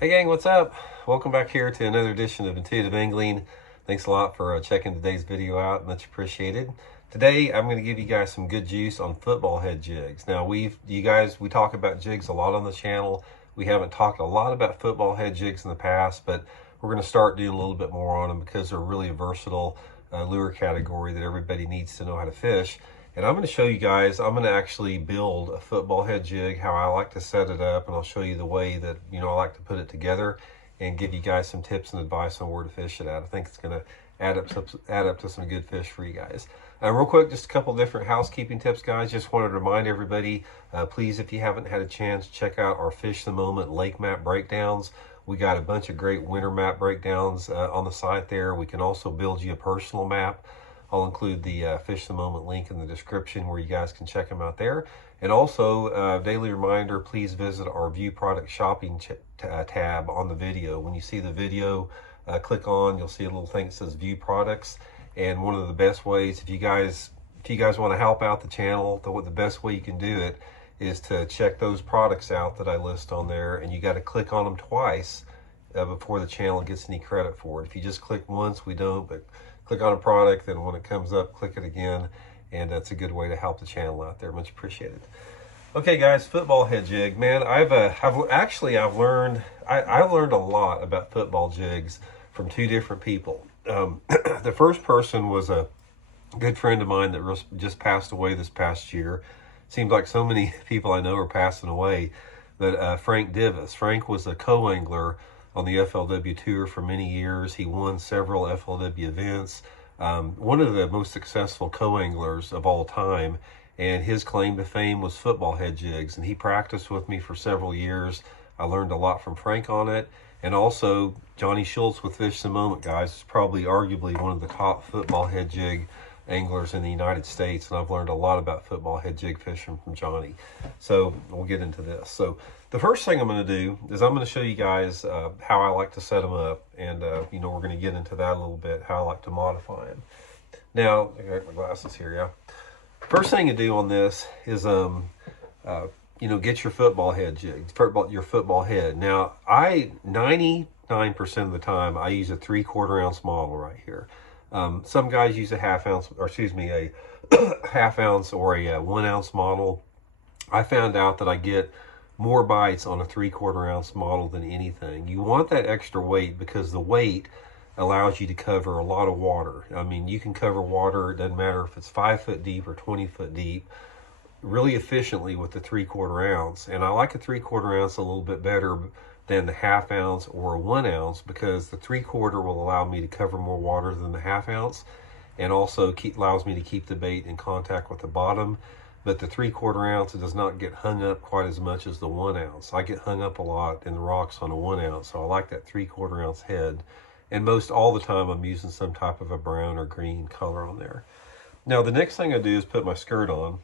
Hey gang, what's up? Welcome back here to another edition of Intuitive Angling. Thanks a lot for checking today's video out, much appreciated. Today I'm going to give you guys some good juice on football head jigs. Now we talk about jigs a lot on the channel. We haven't talked a lot about football head jigs in the past, but we're going to start doing a little bit more on them because they're really a versatile lure category that everybody needs to know how to fish. And I'm going to show you guys, I'm going to actually build a football head jig, how I like to set it up, and I'll show you the way that, I like to put it together and give you guys some tips and advice on where to fish it at. I think it's going to add up to some good fish for you guys. Real quick, just a couple different housekeeping tips, guys. Just wanted to remind everybody, please, if you haven't had a chance, check out our Fish the Moment lake map breakdowns. We got a bunch of great winter map breakdowns on the site there. We can also build you a personal map. I'll include the Fish the Moment link in the description where you guys can check them out there. And also, daily reminder, please visit our View Product Shopping tab on the video. When you see the video, click on, you'll see a little thing that says View Products. And one of the best ways, if you guys want to help out the channel, the best way you can do it is to check those products out that I list on there. And you got to click on them twice before the channel gets any credit for it. If you just click once, we don't, but click on a product, and when it comes up, click it again, and that's a good way to help the channel out there. Much appreciated. Okay, guys, football head jig, man. I've learned a lot about football jigs from two different people. The first person was a good friend of mine that just passed away this past year. Seems like so many people I know are passing away, but Frank Divis. Frank was a co-angler on the FLW Tour for many years. He won several FLW events. One of the most successful co-anglers of all time, and his claim to fame was football head jigs, and he practiced with me for several years. I learned a lot from Frank on it, and also Johnny Schultz with Fish the Moment, guys, is probably arguably one of the top football head jig anglers in the United States, and I've learned a lot about football head jig fishing from Johnny. So we'll get into this. So the first thing I'm going to do is I'm going to show you guys how I like to set them up, and we're going to get into that a little bit, how I like to modify them. Now, I got my glasses here, yeah. First thing to do on this is get your football head jig, your football head. Now, 99% of the time I use a 3/4 ounce model right here. Some guys use a half ounce or a half ounce or a 1 ounce model. I found out that I get more bites on a 3/4 ounce model than anything. You want that extra weight because the weight allows you to cover a lot of water. I mean, you can cover water, it doesn't matter if it's 5 foot deep or 20 foot deep, really efficiently with the 3/4 ounce. And I like a 3/4 ounce a little bit better than the half ounce or a 1 ounce because the 3/4 will allow me to cover more water than the half ounce, and also allows me to keep the bait in contact with the bottom. But the 3/4 ounce does not get hung up quite as much as the 1 ounce. I get hung up a lot in the rocks on a 1 ounce, so I like that 3/4 ounce head. And most all the time I'm using some type of a brown or green color on there. Now the next thing I do is put my skirt on.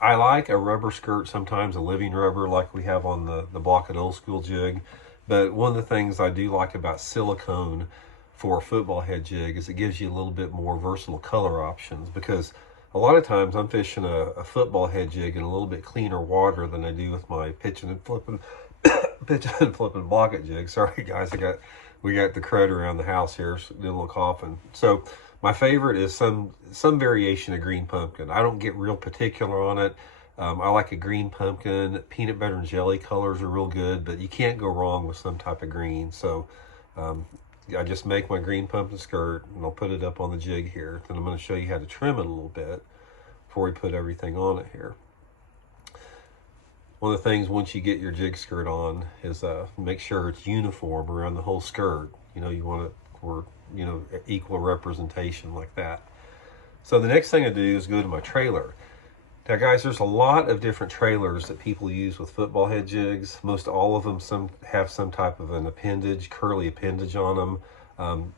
I like a rubber skirt, sometimes a living rubber like we have on the Block It Old School jig. But one of the things I do like about silicone for a football head jig is it gives you a little bit more versatile color options, because a lot of times I'm fishing a football head jig in a little bit cleaner water than I do with my pitching and flipping block it jig. Sorry guys, we got the crud around the house here, so did a little coughing. So my favorite is some variation of green pumpkin. I don't get real particular on it. I like a green pumpkin. Peanut butter and jelly colors are real good, but you can't go wrong with some type of green. So I just make my green pumpkin skirt, and I'll put it up on the jig here. Then I'm going to show you how to trim it a little bit before we put everything on it here. One of the things once you get your jig skirt on is make sure it's uniform around the whole skirt. You want it for equal representation like that. So the next thing I do is go to my trailer. Now guys, there's a lot of different trailers that people use with football head jigs. Most all of them have some type of an appendage, curly appendage on them.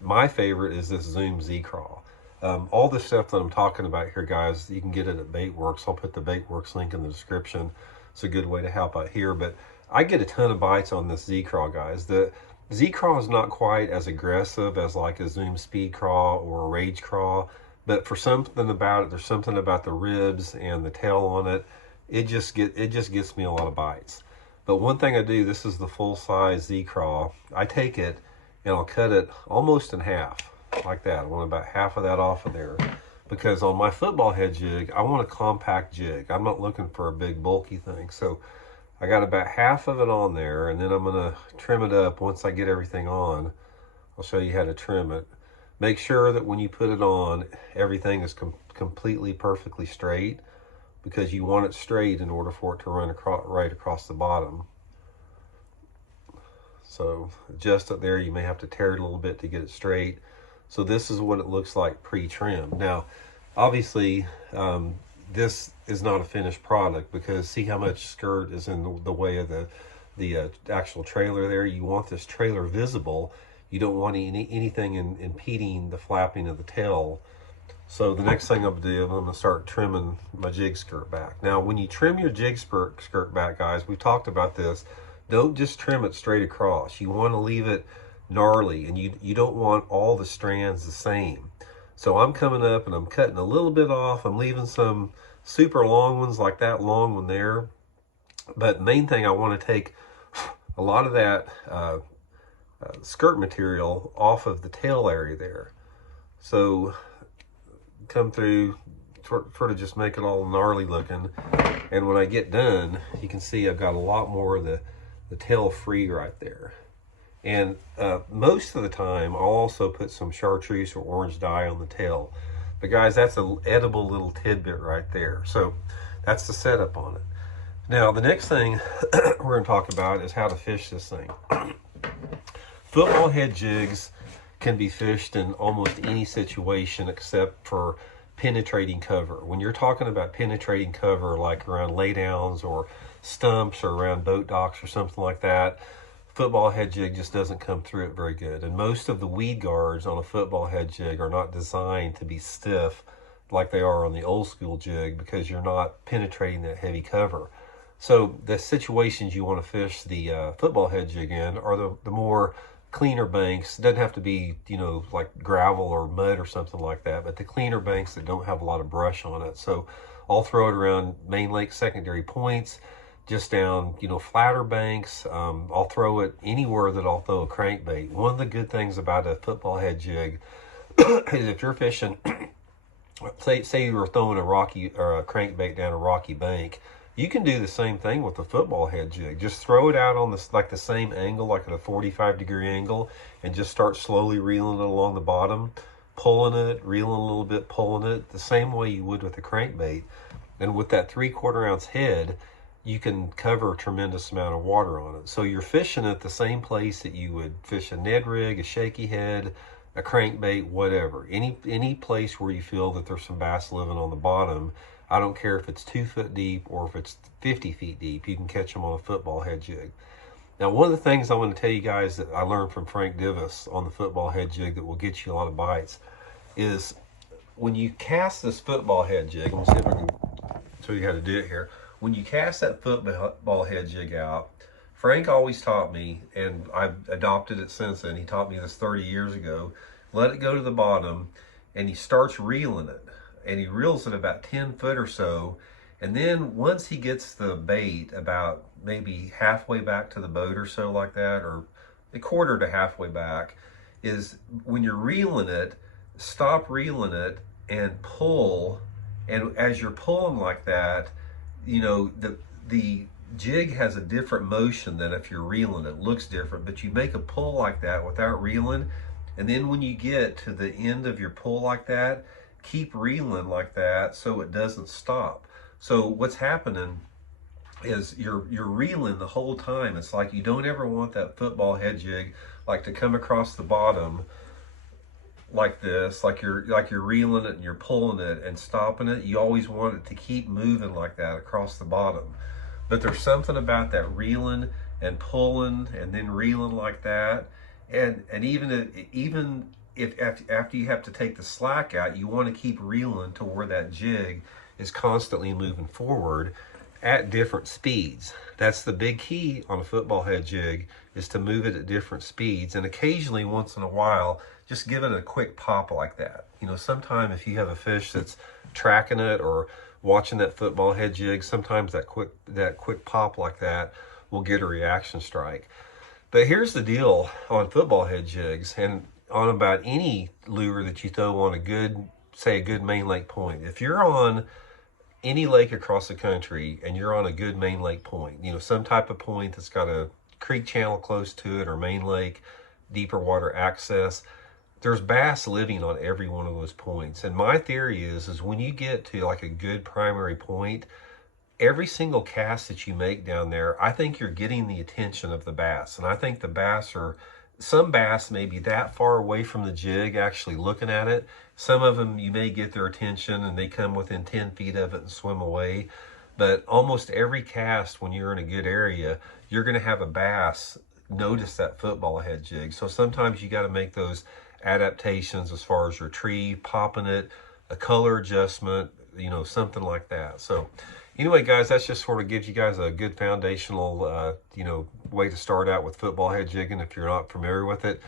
My favorite is this Zoom Z-Craw. All the stuff that I'm talking about here, guys, you can get it at Baitworks. I'll put the Baitworks link in the description. It's a good way to help out here. But I get a ton of bites on this Z-Craw, guys. The Z-Craw is not quite as aggressive as like a Zoom Speed Craw or a Rage Craw, but for something about it, there's something about the ribs and the tail on it. It just gets me a lot of bites. But one thing I do, this is the full size Z-Craw. I take it and I'll cut it almost in half, like that. I want about half of that off of there. Because on my football head jig, I want a compact jig. I'm not looking for a big bulky thing. So I got about half of it on there, and then I'm gonna trim it up once I get everything on. I'll show you how to trim it. Make sure that when you put it on, everything is completely perfectly straight, because you want it straight in order for it to run right across the bottom. So adjust it there. You may have to tear it a little bit to get it straight. So this is what it looks like pre-trim. Now, obviously, this is not a finished product, because see how much skirt is in the way of the actual trailer there. You want this trailer visible. You don't want anything impeding the flapping of the tail. So the next thing I'm gonna do, I'm gonna start trimming my jig skirt back. Now, when you trim your jig skirt back, guys, we've talked about this. Don't just trim it straight across. You want to leave it gnarly, and you don't want all the strands the same. So I'm coming up and I'm cutting a little bit off. I'm leaving some super long ones, like that long one there. But the main thing, I want to take a lot of that skirt material off of the tail area there. So come through, sort of just make it all gnarly looking. And when I get done, you can see I've got a lot more of the tail free right there. And most of the time, I'll also put some chartreuse or orange dye on the tail. But guys, that's an edible little tidbit right there. So that's the setup on it. Now, the next thing we're going to talk about is how to fish this thing. Football head jigs can be fished in almost any situation except for penetrating cover. When you're talking about penetrating cover, like around laydowns or stumps or around boat docks or something like that, football head jig just doesn't come through it very good. And most of the weed guards on a football head jig are not designed to be stiff like they are on the old school jig, because you're not penetrating that heavy cover. So the situations you want to fish the football head jig in are the more cleaner banks. It doesn't have to be, you know, like gravel or mud or something like that, but the cleaner banks that don't have a lot of brush on it. So I'll throw it around main lake secondary points, just down, you know, flatter banks. I'll throw it anywhere that I'll throw a crankbait. One of the good things about a football head jig is if you're fishing, say you were throwing a rocky or a crankbait down a rocky bank, you can do the same thing with the football head jig. Just throw it out on this, like the same angle, like at a 45-degree angle, and just start slowly reeling it along the bottom, pulling it, reeling a little bit, pulling it, the same way you would with a crankbait. And with that 3/4 ounce head, you can cover a tremendous amount of water on it. So you're fishing at the same place that you would fish a Ned rig, a shaky head, a crankbait, whatever. Any place where you feel that there's some bass living on the bottom. I don't care if it's 2 foot deep or if it's 50 feet deep, you can catch them on a football head jig. Now, one of the things I want to tell you guys that I learned from Frank Divis on the football head jig that will get you a lot of bites is when you cast this football head jig, I'm going to see if I can show you how to do it here. When you cast that football head jig out, Frank always taught me, and I've adopted it since then, he taught me this 30 years ago, let it go to the bottom, and he starts reeling it. And he reels it about 10 foot or so. And then once he gets the bait about maybe halfway back to the boat or so, like that, or a quarter to halfway back, is when you're reeling it, stop reeling it and pull. And as you're pulling like that, you know, the jig has a different motion than if you're reeling. It looks different, but you make a pull like that without reeling. And then when you get to the end of your pull like that, keep reeling like that so it doesn't stop. So what's happening is you're reeling the whole time. It's like you don't ever want that football head jig like to come across the bottom like this, like you're reeling it and you're pulling it and stopping it. You always want it to keep moving like that across the bottom. But there's something about that reeling and pulling and then reeling like that, and even if after you have to take the slack out, you want to keep reeling to where that jig is constantly moving forward at different speeds. That's the big key on a football head jig, is to move it at different speeds. And occasionally, once in a while, just give it a quick pop like that. You know, sometime if you have a fish that's tracking it or watching that football head jig, sometimes that quick pop like that will get a reaction strike. But here's the deal on football head jigs and on about any lure that you throw on a good, say a good main lake point. If you're on any lake across the country and you're on a good main lake point, you know, some type of point that's got a creek channel close to it or main lake, deeper water access, there's bass living on every one of those points. And my theory is when you get to like a good primary point, every single cast that you make down there, I think you're getting the attention of the bass. And I think the bass are, some bass may be that far away from the jig actually looking at it. Some of them, you may get their attention and they come within 10 feet of it and swim away. But almost every cast, when you're in a good area, you're going to have a bass notice that football head jig. So sometimes you got to make those adaptations as far as retrieve, popping it, a color adjustment, you know, something like that. So anyway, guys, that's just sort of gives you guys a good foundational, you know, way to start out with football head jigging if you're not familiar with it.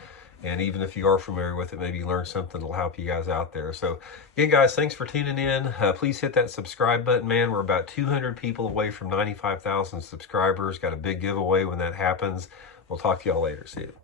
And even if you are familiar with it, maybe you learn something that'll help you guys out there. So again, guys, thanks for tuning in. Please hit that subscribe button, man. We're about 200 people away from 95,000 subscribers. Got a big giveaway when that happens. We'll talk to y'all later. See you.